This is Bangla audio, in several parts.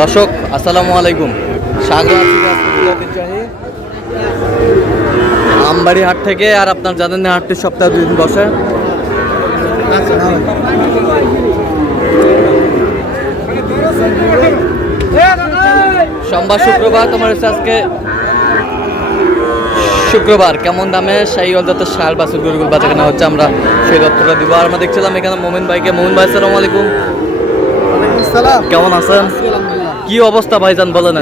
দর্শক আসসালামু আলাইকুম, স্বাগত আমবাড়ি হাট থেকে। আর আপনার জানেন না, হাটটি সপ্তাহে 2 দিন বসে। সোমবার শুক্রবার তোমার হচ্ছে আজকে শুক্রবার। কেমন দামে সেই জাতের ষাঁড় বাছুর গরুগুলো বাচ্চা কেনা হচ্ছে, আমরা সেই তথ্যটা দিব। আর আমরা দেখছিলাম এখানে মোমিন ভাইকে। মোমিন ভাই আসসালামু আলাইকুম। কেমন আছেন? কি অবস্থা ভাইজান বলেন?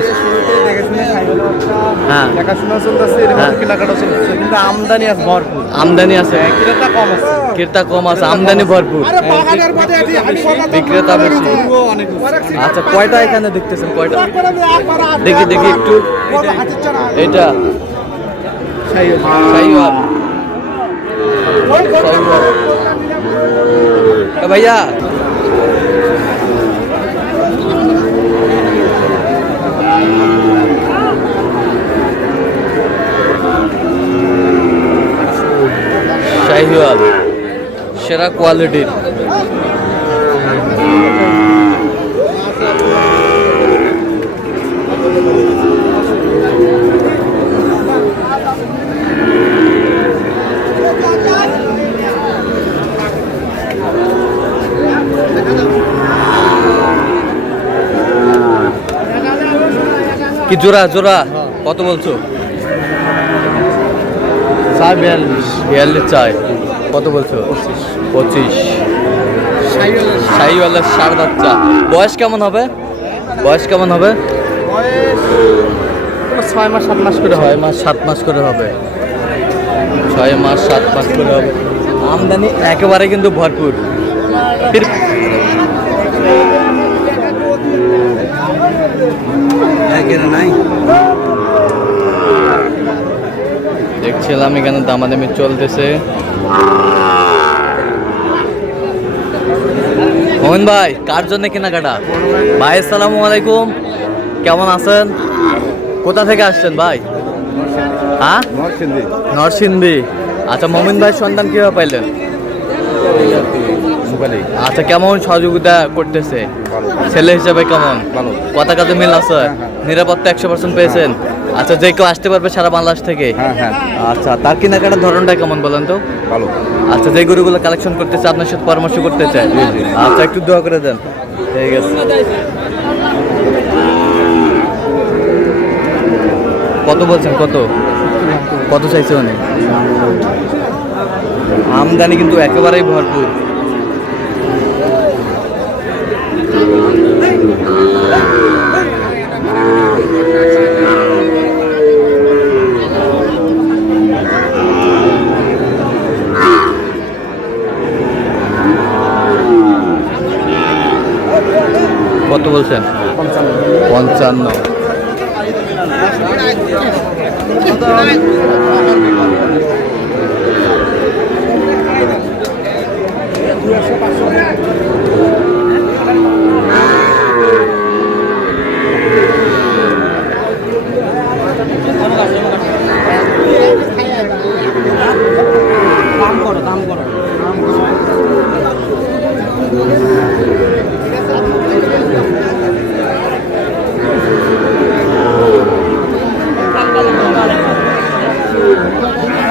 হ্যাঁ, দেখাশোনা চলতেছে, কেনাকাটা চলতেছে, কিন্তু আমদানি আছে ভরপুর। আমদানি আছে, ক্রেতা কম আছে। ক্রেতা কম আছে, আমদানি ভরপুর, বিক্রেতা বেশি। আচ্ছা, কয়টা এখানে দেখতেছেন? কয়টা দেখি দেখি একটু। এটা শাহিওয়াল। ভাইয়া শাহিওয়াল সেরা কোয়ালিটির। কি জোড়া জোড়া কত বলছো? 42 চাই। কত বলছো? 25। শাহিওয়ালের ষাঁড় বাচ্চা। বয়স কেমন হবে? বয়স কেমন হবে? 6 মাস 7 মাস করে হয়। 6 মাস 7 মাস করে হবে। 6 মাস 7 মাস করে হবে। আমদানি একেবারে কিন্তু ভরপুর। দেখছিলাম এখানে দামাদামি চলতেছে। মোহন ভাই, কার জন্য কেনাকাটা? ভাই আসসালামু আলাইকুম, কেমন আছেন? কোথা থেকে আসছেন ভাই? হ্যাঁ, নরসিংদী। আচ্ছা, মোমিন ভাই সন্ধান কিভাবে পাইলেন? আচ্ছা, কেমন সহযোগিতা করতেছে ছেলে হিসেবে? কেমন কথা কাজে মিল আছে? নিরাপত্তা 100% পেয়েছেন? আচ্ছা, যে কেউ আসতে পারবে সারা বাংলাদেশ থেকে? আচ্ছা, তার কেনাকাটার ধরনটা কেমন বলেন তো? ভালো। আচ্ছা, যে গরুগুলো কালেকশন করতেছে আপনার সাথে পরামর্শ করতে চাই। আচ্ছা, একটু দোয়া করে দেন। ঠিক আছে। কত বলছেন? কত কত চাইছে উনি? আমদানি কিন্তু একেবারেই ভরপুর। কত বলছেন? 55।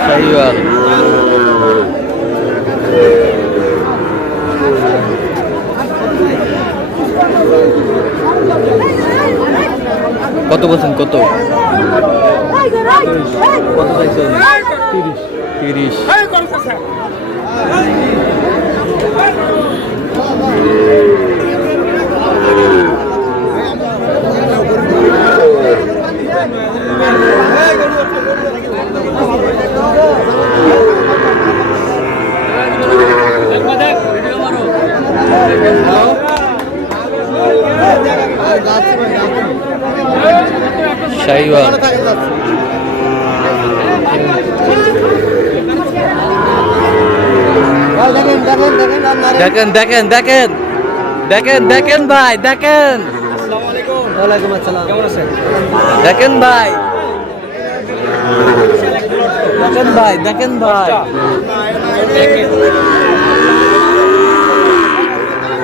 শাহিওয়াল কত বলছেন? কত কত চাইছেন? 30। শাহিওয়াল দেখেন দেখেন দেখেন দেখেন দেখেন ভাই, দেখেন। ওয়ালাইকুম আসসালাম, কেমন আছেন? দেখেন ভাই, দেখেন ভাই, দেখেন ভাই,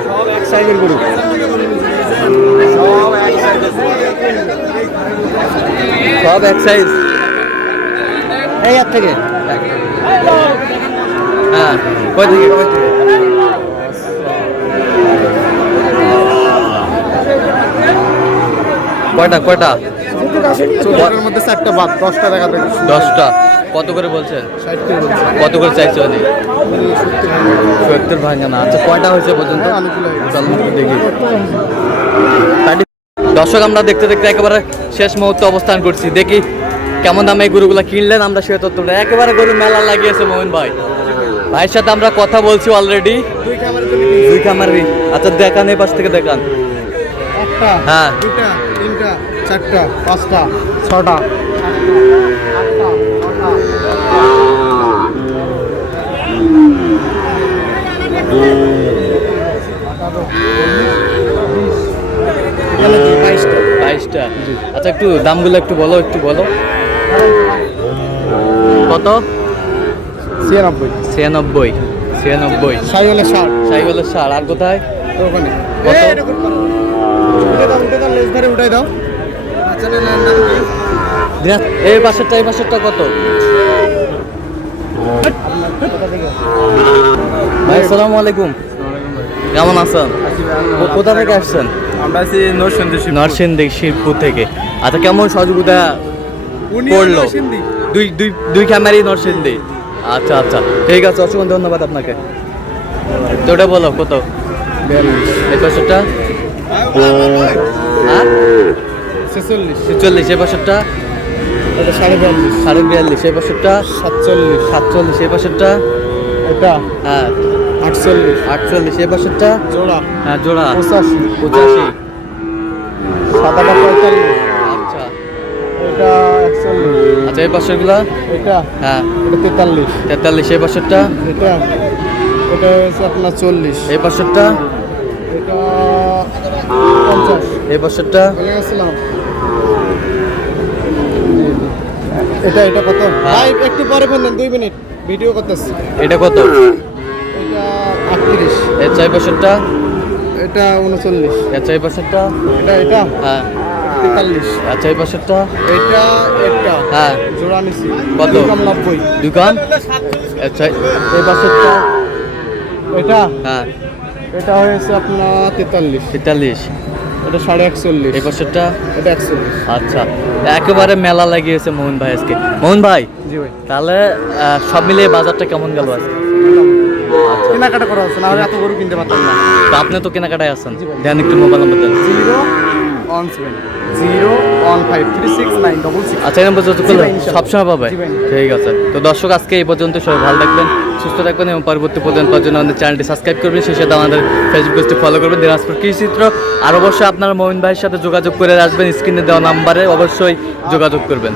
সব এক সাইজের গরু। সব এক সাইজ এই এক থেকে হ্যাঁ কয় থেকে কয়টা কয়টা চোদ্দের মধ্যে 4টা বাদ 10টা দেখা দেখি 10টা কত করে বলছেন কত করে চাইছে উনি 70 ভাঙা না আচ্ছা কয়টা হয়েছে পর্যন্ত চলুন একটু দেখি দর্শক আমরা দেখতে দেখতে একেবারে শেষ মুহূর্তে অবস্থান করছি দেখি কেমন দামে এই গরুগুলা কিনলেন আমরা সে তথ্যটা একেবারে গরু মেলা লাগিয়েছে মোহন ভাই ভাইয়ের সাথে আমরা কথা বলছি অলরেডি দুই খামারি আচ্ছা দেখান এই পাশ থেকে দেখান একটা হ্যাঁ দুটা তিনটা চারটা পাঁচটা ছটা বাইশটা আচ্ছা একটু দামগুলো একটু বলো কত 96 96 সাই হলে 60 সাই হলো 60 আর কোথায় ওখানে কত? উঠে দাও লেজ ধরে উঠাই দাও এই পাশেরটা কত ভাই আসসালামু আলাইকুম কেমন আছেন কোথা থেকে আসছেন আমরা আছি নরসিংদী শিবপুর থেকে আচ্ছা কেমন সহযোগিতা করলো দুই ক্যামেরাই নরসিংদী আচ্ছা আচ্ছা ঠিক আছে অসংখ্য ধন্যবাদ আপনাকে তো ওটা বলো কত এই পাশেরটা হ্যাঁ 46 এই পাশেরটা এটা 42 42 এই পাশেরটা 47 এই পাশেরটা এটা হ্যাঁ 48 এই পাশেরটা জোড়া হ্যাঁ জোড়া 85 সাদাটা 45 আচ্ছা এটা 41 আচ্ছা এই পাশেরগুলা এটা হ্যাঁ এটা 43 43 এই পাশেরটা এটা এটা হচ্ছে আপনার 40 এই পাশেরটা এটা 50 এই পাশেরটা বলে গেছিলাম এটা কত ভাই একটু পরে বলেন 2 মিনিট ভিডিও করতেছি এটা কত এটা 38 এর চাই পাশেরটা এটা 39 এর চাই পাশেরটা এটা হ্যাঁ 43 আচ্ছা এই পাশেরটা এটা হ্যাঁ জোড়া নিছি কত? 90 দোকান আচ্ছা এই পাশেরটা এটা হ্যাঁ এটা হয়েছে আপনার 43 43 এটা 41.5 এই পাশেরটা এটা 41 আচ্ছা একেবারে মেলা লাগিয়েছে মোহন ভাই আজকে মোহন ভাই জি ভাই তাহলে সব মিলিয়ে বাজারটা কেমন গেল আজকে কেনাকাটা করা হচ্ছে না হলে এত গরু কিনতে পারতাম না তো আপনি তো কেনাকাটায় আছেন দেন একটু মোবাইল নাম্বার দেন 015369666 আচ্ছা এই নম্বর যত জি ভাই, ইনশাআল্লাহ। সবসময় পাবে জি ভাই। ঠিক আছে তো দর্শক আজকে এই পর্যন্ত সবাই ভালো থাকবেন সুস্থ থাকবেন এবং পরবর্তী পর্যন্ত জন্য আমাদের চ্যানেলটি সাবস্ক্রাইব করবেন সেই সাথে আমাদের ফেসবুক পেজটি ফলো করবেন দিনাজপুর কৃষি চিত্র আর অবশ্যই আপনারা মোমিন ভাইয়ের সাথে যোগাযোগ করে আসবেন স্ক্রিনে দেওয়া নাম্বারে অবশ্যই যোগাযোগ করবেন